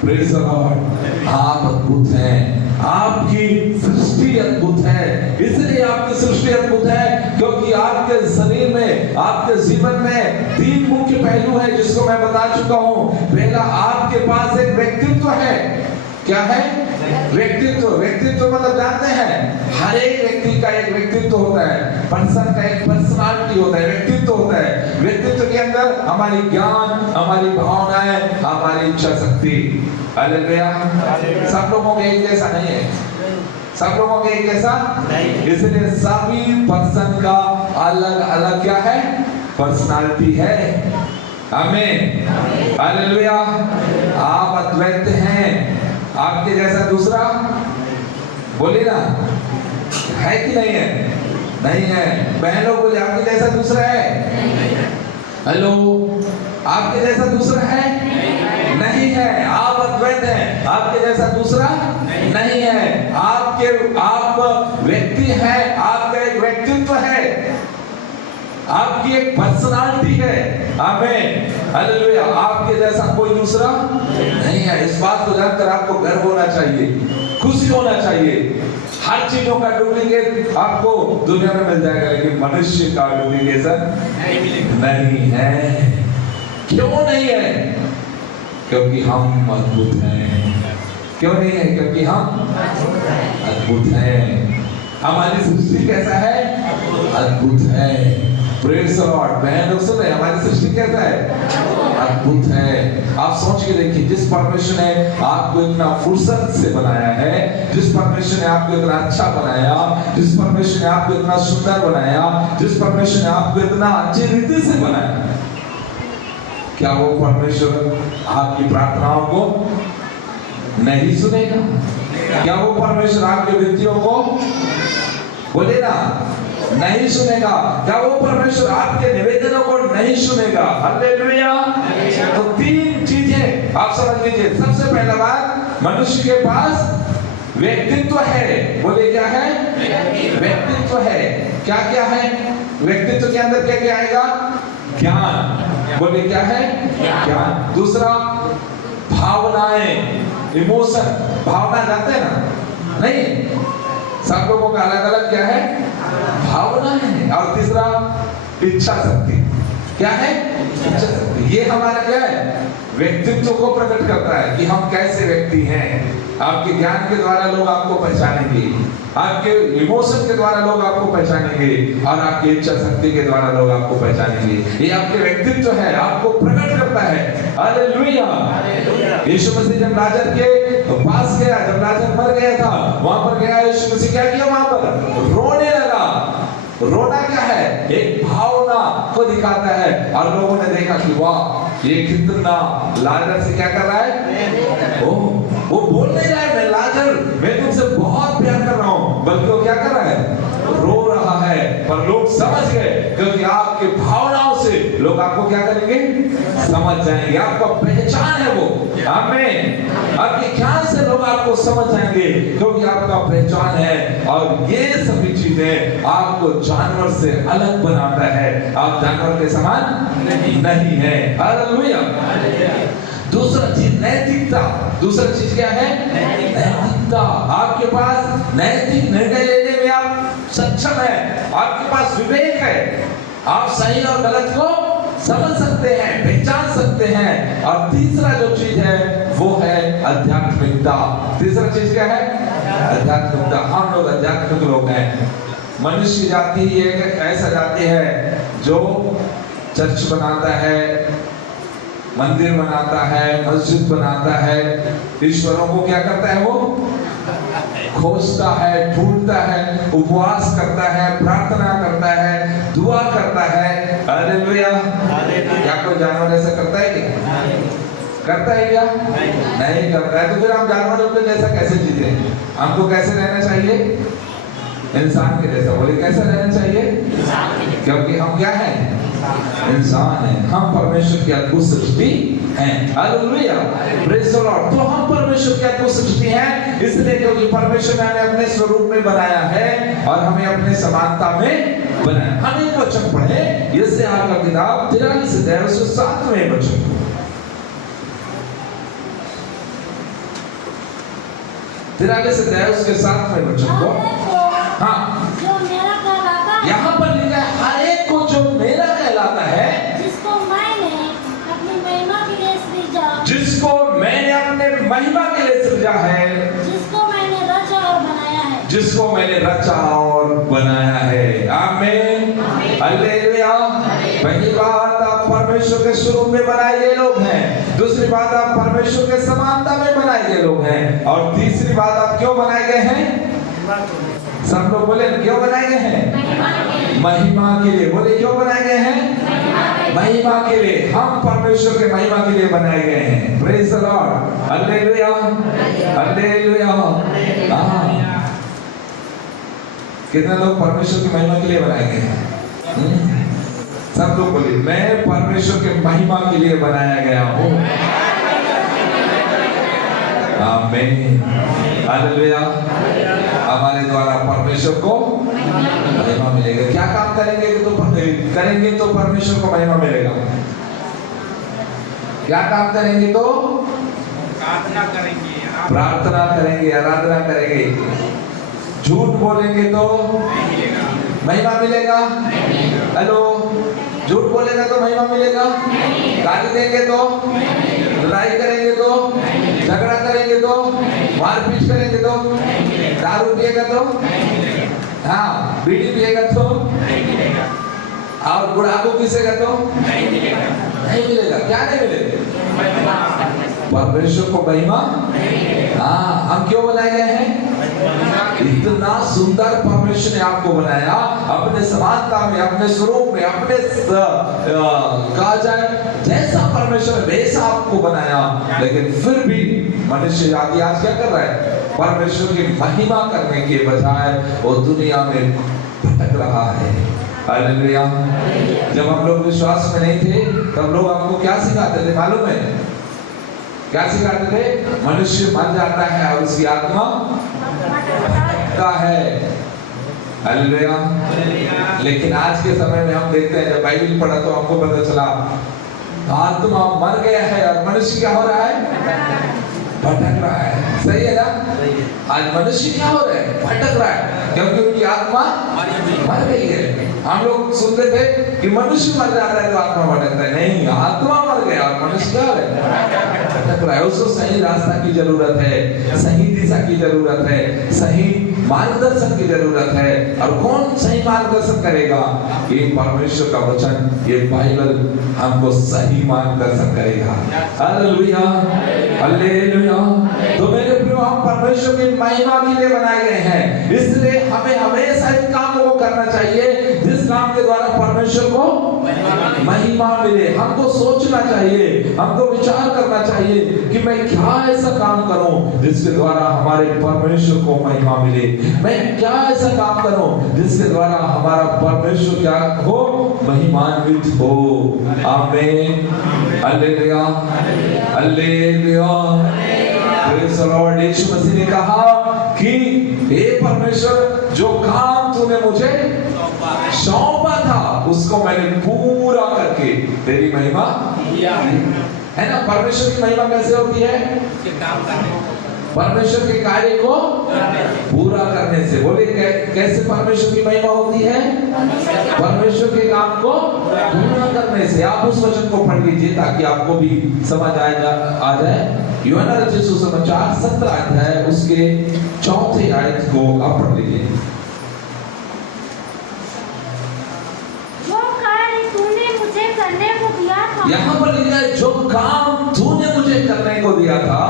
Praise the Lord. आप अद्भुत हैं। आपकी सृष्टि अद्भुत है। इसलिए आपकी सृष्टि अद्भुत है क्योंकि आपके शरीर में, आपके जीवन में 3 मुख्य पहलू है, जिसको मैं बता चुका हूं। पहला, आपके पास एक व्यक्तित्व है। क्या है? व्यक्तित्व। व्यक्तित्व मतलब जानते हैं, हर एक व्यक्ति का एक व्यक्तित्व होता है। पर्सन का एक पर्सनालिटी होता है, व्यक्तित्व होता है। व्यक्तित्व के अंदर हमारी ज्ञान, हमारी भावनाएं, हमारी इच्छा शक्ति। हालेलुया। सब लोगों के एक जैसा नहीं है, सब लोगों के एक जैसा नहीं। इसलिए सभी पर्सन का अलग अलग क्या है? पर्सनालिटी है। आमीन, हालेलुया। आप अद्वैत हैं। आपके जैसा दूसरा, बोले ना, है कि नहीं है? नहीं है। बहनों बोले आपके जैसा दूसरा है। हेलो, आपके जैसा दूसरा है? नहीं है। आप अद्वैत हैं। आपके जैसा दूसरा नहीं है। आप व्यक्ति हैं, आपका एक व्यक्तित्व है, आपकी एक पर्सनालिटी है। आमीन, हालेलुया। आपके जैसा कोई दूसरा नहीं है। इस बात को जानकर आपको गर्व होना चाहिए, खुशी होना चाहिए। हर चीजों का डुप्लीकेट आपको दुनिया में मिल जाएगा, लेकिन मनुष्य का डुप्लीकेशन नहीं है। क्यों नहीं है? क्योंकि हम अद्भुत हैं। क्यों नहीं है? क्योंकि हम अद्भुत हैं। हमारी सृष्टि कैसा है? अद्भुत है। Praise the Lord. बहन लोग सुन रहे हैं, हमारी सृष्टि कैसा है? अद्भुत है। आप सोच के देखिए, जिस परमेश्वर ने आपको इतना फुर्सत से बनाया है, जिस परमेश्वर ने आपको इतना अच्छा बनाया, जिस परमेश्वर ने आपको इतना सुंदर बनाया, जिस परमेश्वर ने आपको इतना अच्छी रीति से बनाया, क्या वो परमेश्वर आपकी प्रार्थनाओं को नहीं सुनेगा? क्या वो परमेश्वर आपके विनतियों को बोले ना नहीं सुनेगा? क्या वो परमेश्वर आपके निवेदनों को नहीं सुनेगा? हालेलुया। तो तीन चीजें आप समझ लीजिए। सबसे पहला बात, मनुष्य के पास व्यक्तित्व है। बोले क्या है? व्यक्तित्व है। क्या क्या है व्यक्तित्व के अंदर? क्या क्या आएगा? ज्ञान। बोले क्या है? ज्ञान। दूसरा, भावनाएं, इमोशन। भावना जानते हैं ना? नहीं, सब लोगों का अलग अलग क्या है? भावना है। और तीसरा, इच्छा शक्ति। क्या है? इच्छा शक्ति। ये हमारा क्या है? व्यक्तित्व को प्रकट करता है कि हम कैसे व्यक्ति हैं। आपके ज्ञान के द्वारा लोग आपको पहचानेंगे, आपके इमोशन के द्वारा लोग आपको पहचानेंगे, और आपकी इच्छा शक्ति के द्वारा लोग आपको पहचानेंगे। ये आपके व्यक्तित्व है, आपको प्रकट करता है। हालेलुया। यीशु मसीह जब लाजर के पास गया, जब लाजर मर गया था, वहां पर गया, यीशु मसीह क्या किया? वहां पर रोने लगा। रोना क्या है? एक भावना को दिखाता है। और लोगों ने देखा कि वाह, ये कितना लाजर से क्या कर रहा है? वो बोल नहीं रहा है मैं लाजर, मैं तुमसे बहुत प्यार कर रहा हूं, बल्कि वो क्या कर रहा है? रो रहा है। पर लोग समझ गए, क्योंकि आपके भावनाओं से लोग आपको क्या करेंगे? समझ जाएंगे। आपका पहचान है वो। आमीन। आपके ज्ञान से लोग आपको समझ जाएंगे, क्योंकि आपका पहचान है। और ये सभी चीजें आपको जानवर से अलग बनाता है। आप जानवर के समान नहीं है। हालेलुया। दूसरा चीज नैतिकता। दूसरा चीज क्या है? नैतिकता। आपके पास नैतिक निर्णय लेने में आप सक्षम है, आपके पास विवेक है, आप सही और गलत को समझ सकते हैं, पहचान सकते हैं। और तीसरा जो चीज है वो है आध्यात्मिकता। तीसरा चीज क्या है? आध्यात्मिकता। हम लोग आध्यात्मिक लोग हैं। मनुष्य जाति एक ऐसा जाति है जो चर्च बनाता है, मंदिर बनाता है, मस्जिद बनाता है, ईश्वरों को क्या करता है? वो खोजता है, ढूंढता है, उपवास करता है, प्रार्थना करता है, दुआ करता है। हालेलुया। क्या कोई जानवर ऐसा करता है क्या? करता है क्या? नहीं करता है। तो फिर हम जानवरों के जैसा कैसे जीते? हमको कैसे रहना चाहिए? इंसान के जैसा। बोले कैसा रहना चाहिए? क्योंकि हम क्या हैं? इंसान है। हम परमेश्वर की अद्भुत सृष्टि हैं। हालेलुया। Praise the Lord. तो हम परमेश्वर की अद्भुत सृष्टि हैं इसलिए क्योंकि परमेश्वर ने हमें अपने स्वरूप में बनाया है और हमें अपने समानता में बनाया। हम एक वचन पढ़े, यशायाह का किताब 43 अध्याय उसके 7वें वचन। 43 अध्याय उसके 7वें वचन को। हाँ, यहाँ पर लिखा है हर एक को जो मेरा कहलाता है, जिसको मैंने अपनी महिमा के लिए सृजा, जिसको मैंने अपने महिमा के लिए सृजा है, जिसको मैंने रचा और बनाया है, जिसको मैंने रचा और बनाया है। आमीन। हालेलुया। पहली बात, आप परमेश्वर के स्वरूप में बनाए गए लोग हैं। दूसरी बात, आप परमेश्वर के समानता में बनाए गए लोग हैं। और तीसरी बात, आप क्यों बनाए गए हैं? सब लोग बोले क्यों बनाए गए हैं? महिमा के लिए। बोले क्यों बनाए गए हैं? महिमा के लिए। हम परमेश्वर के महिमा के लिए बनाए गए हैं। Praise the Lord. Hallelujah. Hallelujah. कितने लोग परमेश्वर की महिमा के लिए बनाए गए हैं? सब लोग बोले मैं परमेश्वर के महिमा के लिए बनाया गया हूँ। आमीन। हालेलुया। हमारे द्वारा परमेश्वर को महिमा मिलेगा। क्या काम करेंगे तो परमेश्वर को महिमा मिलेगा। क्या काम करेंगे तो? प्रार्थना करेंगे, आराधना करेंगे। झूठ बोलेंगे तो महिमा मिलेगा? हेलो, झूठ बोलेगा तो महिमा मिलेगा? गाली देंगे तो, लड़ाई करेंगे तो, झगड़ा करेंगे तो, मारपीट करेंगे तो, दारू पिएगा तो, हाँ, बीड़ी पिएगा तो नहीं मिलेगा, और बुढ़ापो पीसेगा तो नहीं मिलेगा, नहीं मिलेगा। क्या नहीं मिलेगा? परमेश्वर को महिमा। हाँ, हम क्यों बनाए गए हैं? इतना सुंदर परमेश्वर ने आपको बनाया, अपने समानता में, अपने स्वरूप में, अपने कहा जाए जैसा परमेश्वर वैसा आपको बनाया, लेकिन फिर भी मनुष्य जाति आज क्या कर रहा है? परमेश्वर की महिमा करने के बजाय वो दुनिया में भटक रहा है। हालेलुया। जब हम लोग विश्वास में नहीं थे तब लोग आपको क्या सिखाते थे मालूम है? क्या सिखाते थे? मनुष्य मर जाता है और उसकी आत्मा भटकता है। हालेलुया। लेकिन आज के समय में हम देखते हैं, जब बाइबल पढ़ा तो हमको पता चला आत्मा मर गया है और मनुष्य क्या हो रहा है? भटक रहा है। सही है ना? आज मनुष्य क्या हो रहा है? भटक रहा है, क्योंकि उनकी आत्मा मर गई है। हम लोग सुनते थे कि मनुष्य मर जाता है तो आत्मा भटकता है। नहीं, आत्मा मर गया और मनुष्य क्या है? भटक रहा है। उसको सही रास्ता की जरूरत है, सही दिशा की जरूरत है, सही मार्गदर्शन की जरूरत है। और कौन सही मार्गदर्शन करेगा? ये परमेश्वर का वचन, ये बाइबल हमको सही मार्गदर्शन करेगा। Hallelujah, hallelujah. तो मेरे प्रियो, हम परमेश्वर की महिमा के लिए बनाए गए हैं, इसलिए हमें हमेशा इस काम को करना चाहिए जिस काम के द्वारा परमेश्वर को महिमा मिले। हमको सोचना चाहिए, हमको विचार करना चाहिए कि मैं क्या ऐसा काम करूं जिसके द्वारा हमारे परमेश्वर को महिमा मिले। मैं क्या ऐसा काम करूं जिसके द्वारा हमारा परमेश्वर क्या हो? महिमान्वित हो। आमीन, हालेलुया, हालेलुया। Praise the Lord. Yeshu Masih ने कहा कि हे परमेश्वर, जो काम तूने मुझे सौंपा था उसको मैंने पूरा करके तेरी महिमा है ना। परमेश्वर की महिमा कैसे होती है? परमेश्वर के कार्य को पूरा करने से। बोले कैसे परमेश्वर की महिमा होती है? परमेश्वर के काम को पूरा करने से। आप उस वचन को पढ़ लीजिए ताकि आपको भी समझ आ जाए। यूहन्ना रचित सुसमाचार 17 अध्याय उसके 4 आयत को आप पढ़ लीजिए। जो कार्य तूने मुझे करने को दिया था, यहाँ पर लिखा है जो काम तूने मुझे करने को दिया था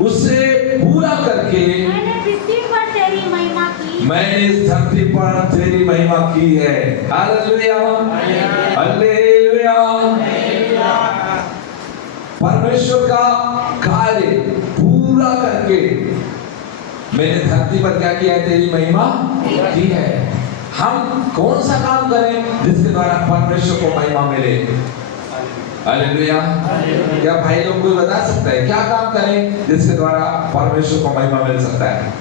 उसे पूरा करके मैंने पृथ्वी पर तेरी महिमा की। मैंने इस धरती पर तेरी महिमा की है। Hallelujah, hallelujah. परमेश्वर का कार्य पूरा करके मैंने धरती पर क्या किया है? तेरी महिमा की है। हम कौन सा काम करें जिसके द्वारा परमेश्वर को महिमा मिले? हालेलुया। क्या भाई लोग कोई बता सकता है क्या काम करें जिसके द्वारा परमेश्वर को महिमा मिल सकता है?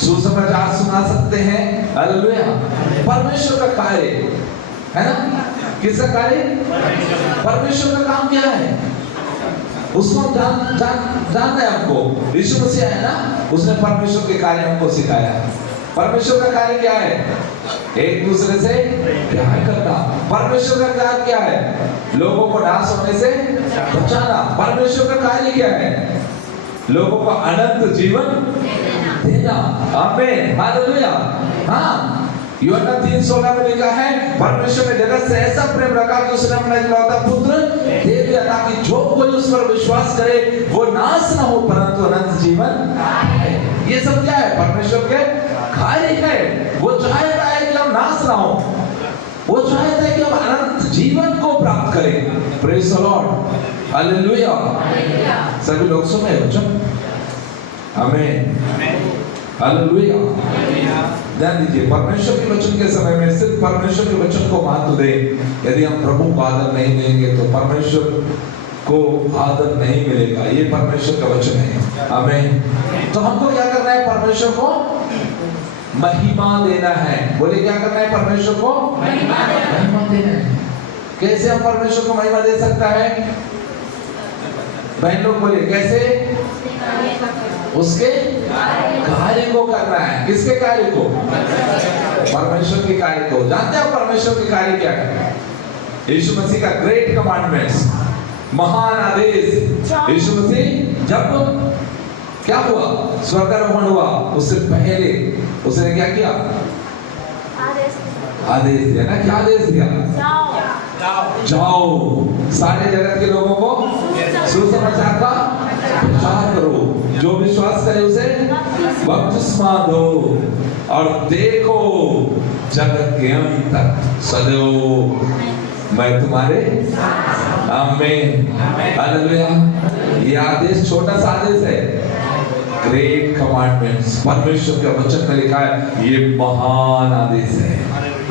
सुसमाचार सुना सकते हैं। हालेलुया। परमेश्वर का कार्य है ना। किसका कार्य? परमेश्वर का काम क्या है उसको जान है हमको। यीशु मसीह है ना, उसने परमेश्वर के कार्य हमको सिखाया। परमेश्वर का कार्य क्या है? एक दूसरे से प्यार करना। परमेश्वर का कार्य क्या है? लोगों को नाश होने से बचाना। परमेश्वर का कार्य क्या है? लोगों को अनंत जीवन देना। आमीन, हालेलुया। हाँ, यूहन्ना 3:16 में लिखा है परमेश्वर ने जगत से ऐसा प्रेम रखा कि उसने अपना इकलौता पुत्र दे दिया ताकि जो कोई उस पर विश्वास करे वो नाश न हो परंतु अनंत जीवन पाए। ये सब क्या है? परमेश्वर के कार्य है। वो चाहता है कि हम नाश ना हो, वो चाहता है कि हम अनंत जीवन को प्राप्त करें। Praise the Lord, hallelujah. सभी लोग सुने वचन? आमीन, हालेलुया। ध्यान दीजिए, परमेश्वर के वचन के समय में सिर्फ परमेश्वर के वचन को महत्व दें। यदि हम प्रभु को आदर नहीं देंगे तो परमेश्वर को आदर नहीं मिलेगा। ये परमेश्वर का वचन है। आमीन। तो हमको क्या करना है? परमेश्वर को महिमा देना है। बोले क्या करना है? परमेश्वर को महिमा देना है। कैसे हम परमेश्वर को महिमा दे सकता है? बहन लोग बोले कैसे? उसके कार्य को करना है। किसके कार्य को? परमेश्वर के कार्य को। जानते हैं परमेश्वर के कार्य क्या है? यीशु मसीह का ग्रेट कमांडमेंट्स, महान आदेश। यीशु मसीह जब क्या हुआ? स्वर्गारोहण हुआ, उससे पहले उसने क्या किया? आदेश दिया ना। क्या आदेश दिया? जाओ सारे जगत के लोगों को सुसमाचार का प्रचार करो, जो विश्वास करे उसे बपतिस्मा दो, और देखो जगत के अंत तक सदैव मैं तुम्हारे। आमीन, हालेलुया। ये आदेश छोटा सा आदेश है, ग्रेट कमांडमेंट्स। परमेश्वर के वचन में लिखा है ये महान आदेश है।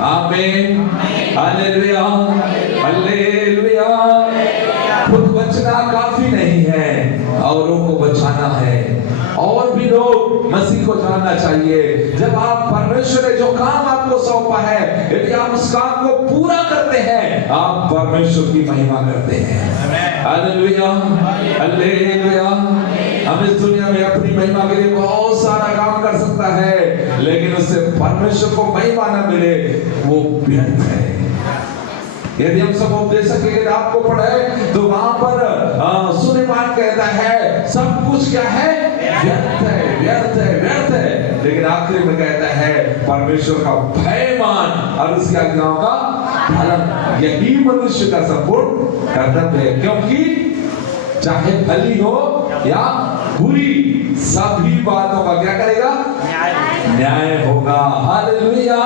आमीन, हालेलुया, हालेलुया। खुद बचना काफी नहीं है, औरों को बचाना है, और भी लोग मसीह को जानना चाहिए। जब आप परमेश्वर ने जो काम आपको सौंपा है, यदि आप उस काम को पूरा करते हैं, आप परमेश्वर की महिमा करते हैं। Hallelujah, hallelujah. हम इस दुनिया में अपनी महिमा के लिए बहुत सारा काम कर सकता है, लेकिन उससे परमेश्वर को महिमा न मिले वो व्यर्थ है। यदि हम सब उपदेशक की किताब को पढ़े तो वहां पर सुलेमान कहता है सब कुछ क्या है? व्यर्थ है, व्यर्थ है, व्यर्थ है। लेकिन आखिर में कहता है परमेश्वर का भय मान और उसकी आज्ञाओं का पालन, यही मनुष्य का संपूर्ण कर्तव्य है। क्योंकि चाहे भली हो या बुरी, सभी बातों का क्या करेगा? न्याय होगा। Hallelujah,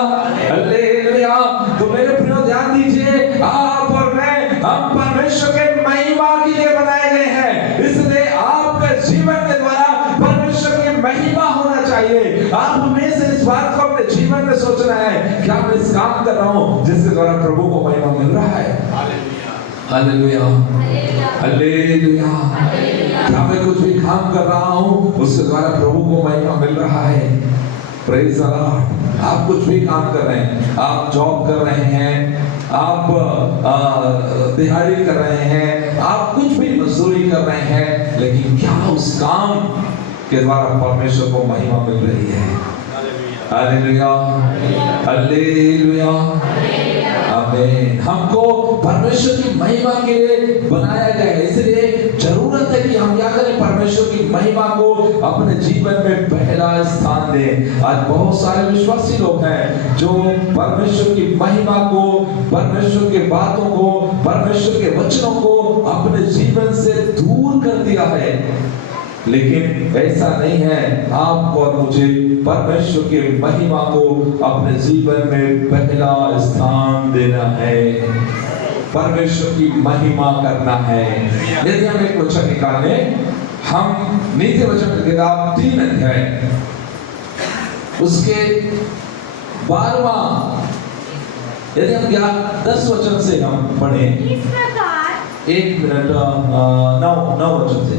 hallelujah. तो मेरे प्रियो ध्यान दीजिए, आप और मैं, हम परमेश्वर के महिमा के लिए बनाए गए हैं, इसलिए आपके जीवन के द्वारा परमेश्वर की महिमा होना चाहिए। आप हमेशा इस बात को अपने जीवन में सोचना है, क्या मैं इस काम कर रहा हूँ जिसके द्वारा प्रभु को महिमा मिल रहा है? Hallelujah, hallelujah. क्या मैं कुछ भी काम कर रहा हूँ उसके द्वारा प्रभु को महिमा मिल रहा है? Praise the Lord. आप कुछ भी काम कर रहे हैं, आप जॉब कर रहे हैं, आप दिहाड़ी कर रहे हैं, आप कुछ भी मजदूरी कर रहे हैं, लेकिन क्या उस काम के द्वारा परमेश्वर को महिमा मिल रही है? हालेलुया, हालेलुया, आमीन। हमको परमेश्वर की महिमा के लिए बनाया गया है, इसलिए जरूरत है कि हम क्या करें? परमेश्वर की महिमा को अपने जीवन में पहला स्थान दें। आज बहुत सारे विश्वासी लोग हैं जो परमेश्वर की महिमा को, परमेश्वर के बातों को, परमेश्वर के वचनों को अपने जीवन से दूर कर दिया है, लेकिन ऐसा नहीं है। आपको और मुझे परमेश्वर की महिमा को अपने जीवन में पहला स्थान देना है, परमेश्वर की महिमा करना है। यदि हम एक वचन निकालें, हम नीति वचन की किताब 3 अध्याय उसके 12वां, यदि हम 10 वचन से हम पढ़ें, इस प्रकार 1 मिनट 9 वचन से,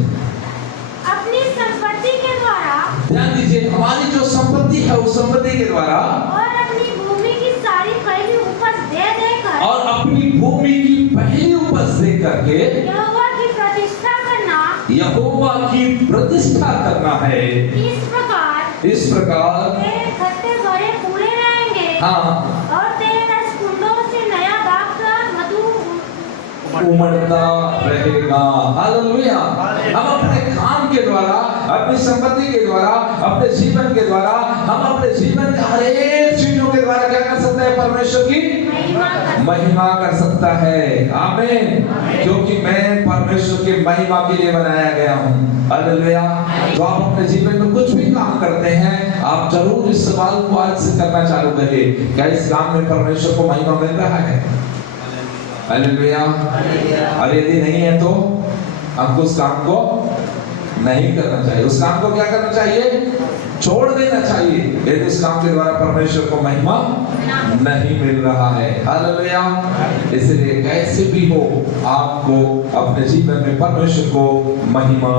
अपनी संपत्ति के द्वारा, ध्यान दीजिए, हमारी जो संपत्ति है उस संपत्ति के द्वारा, और अपनी भूमि की सारी पहली उपज दे देकर, और अपनी भूमि की पहली उपज दे करके यहोवा की प्रतिष्ठा करना, यहोवा की प्रतिष्ठा करना है। इस प्रकार तेरे खत्ते भरे पूरे रहेंगे, हाँ, और तेरे रसकुंडों से नया दाख का मधु उमड़ता रहेगा। हालेलुया। हम अपने काम के द्वारा, अपनी संपत्ति के द्वारा, अपने जीवन के द्वारा, हम अपने जीवन के हर एक चीजों के द्वारा क्या कर सकते हैं? परमेश्वर की महिमा कर सकता है। आमीन। क्योंकि मैं परमेश्वर की महिमा के लिए बनाया गया हूँ। हालेलुया। तो आप अपने जीवन में कुछ भी काम करते हैं, आप जरूर इस सवाल को आज से करना चालू करिए, क्या इस काम में परमेश्वर को महिमा मिल रहा है? हालेलुया। और यदि नहीं है तो हमको उस काम को नहीं करना चाहिए। उस काम को क्या करना चाहिए? छोड़ देना चाहिए, यदि उस काम के द्वारा परमेश्वर को महिमा नहीं मिल रहा है। हालेलुया। इसलिए कैसे भी हो, आपको अपने जीवन में परमेश्वर को महिमा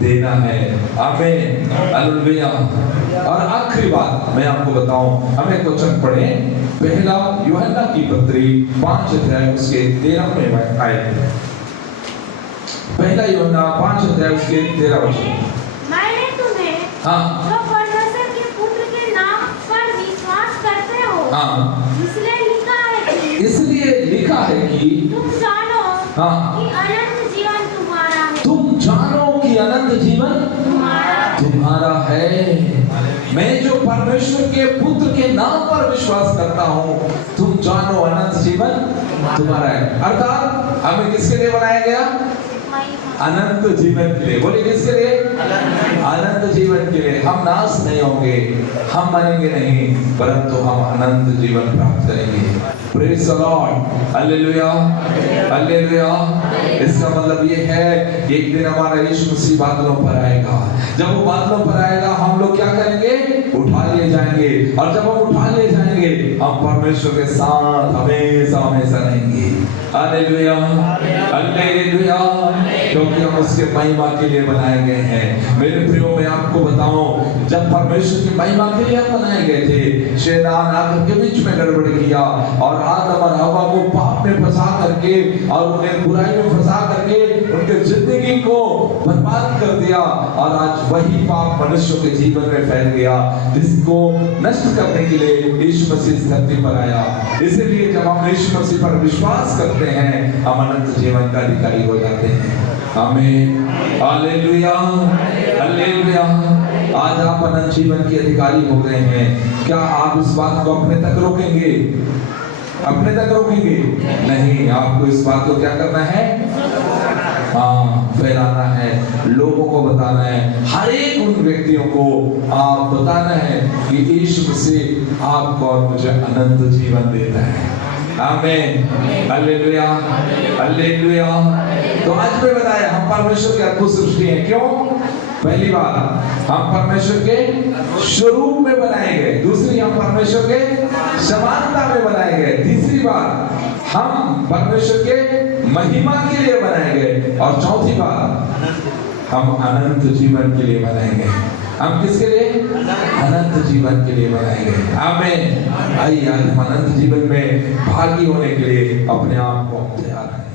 देना है। आमीन, हालेलुया। और आखिरी बात मैं आपको बताऊं, हम एक वचन पढ़ें, पहला यूहन्ना की पत्री 5 अध्याय उसके 13वें आयत। पहला यूहन्ना 5 अध्याय उसके 13 वचन। मैंने तुम्हें जो परमेश्वर के पुत्र के नाम पर विश्वास करते हो, इसलिए लिखा है कि तुम जानो कि अनंत जीवन तुम्हारा है। तुम जानो कि अनंत जीवन तुम्हारा परमेश्वर के पुत्र के नाम पर विश्वास करता हूँ, तुम जानो अनंत जीवन तुम्हारा है। अर्थात हमें किसके लिए बनाया गया? अनंत जीवन के लिए। बोलिए किसके लिए? अनंत जीवन के लिए। हम नाश नहीं होंगे, हम मरेंगे नहीं, परंतु हम अनंत जीवन प्राप्त करेंगे। Praise the Lord, hallelujah, hallelujah. इसका मतलब ये है कि एक दिन हमारा यीशु मसीह बादलों पर आएगा। जब वो बादलों पर आएगा, हम लोग क्या करेंगे? उठा लिए जाएंगे। और जब हम उठा लिए जाएंगे, हम परमेश्वर के साथ हमेशा हमेशा रहेंगे। Hallelujah, hallelujah. क्योंकि हम उसके महिमा के लिए बनाए गए हैं। मेरे प्रियो, मैं आपको बताऊं, जब परमेश्वर की महिमा के लिए हम बनाए गए थे, शैतान आकर के बीच में गड़बड़ किया और आदम और हवा को पाप में फंसा करके और उन्हें बुराई में फंसा करके उनके जिंदगी को बर्बाद कर दिया। और आज वही पाप मनुष्यों के जीवन में फैल गया, जिसको नष्ट करने के लिए यीशु मसीह इस धरती पर आया। इसलिए जब हम यीशु मसीह पर विश्वास करते हैं, हम अनंत जीवन का अधिकारी हो जाते हैं। आमीन, हालेलुया, हालेलुया। आज आप अनंत जीवन के अधिकारी हो गए हैं। क्या आप इस बात को अपने तक रोकेंगे? अपने तक रोकेंगे? नहीं, आपको इस बात को क्या करना है? हाँ, फैलाना है, लोगों को बताना है। हर एक उन व्यक्तियों को आप बताना है कि यीशु मसीह आपको और मुझे अनंत जीवन देता है। आमीन, हालेलुया, हालेलुया। तो आज मैं बताया, हम परमेश्वर की अद्भुत सृष्टि हैं। क्यों? पहली बात, हम परमेश्वर के स्वरूप में बनाए गए। दूसरी, हम परमेश्वर के समानता में बनाए गए। तीसरी बात, हम परमेश्वर के महिमा के लिए बनाए गए। और चौथी बात, हम अनंत जीवन के लिए बनाए गए। हम किसके लिए? अनंत जीवन के लिए बनाए गए। आमीन। आइए आज हम अनंत जीवन में भागी होने के लिए अपने आप को तैयार करें।